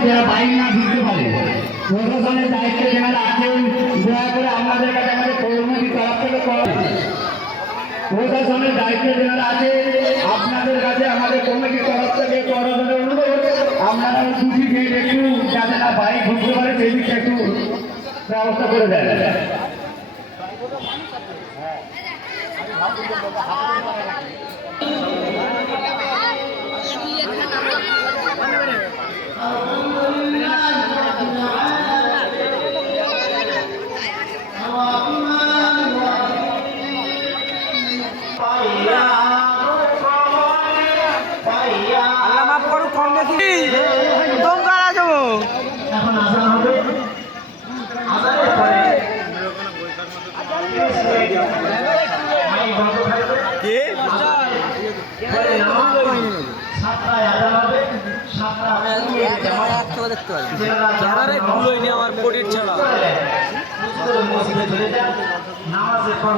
যারা বাইক না ঢুকতে পারে প্রশাসনের দায়িত্বে যারা আছেন দয়া করে আপনাদের কাছে আমাদের কর্মী তরফ থেকে প্রশাসনের দায়িত্বে যারা আছে আপনাদের কাছে আমাদের কমিটির তরফ থেকে প্রশাসনের অনুরোধ আপনারা দুটি গেট একটু যাতে না বাইক ঢুকতে পারে সেই দিকটা একটু ব্যবস্থা করে দেন। এখন আসান হবে আসানের পরে নামাজের পর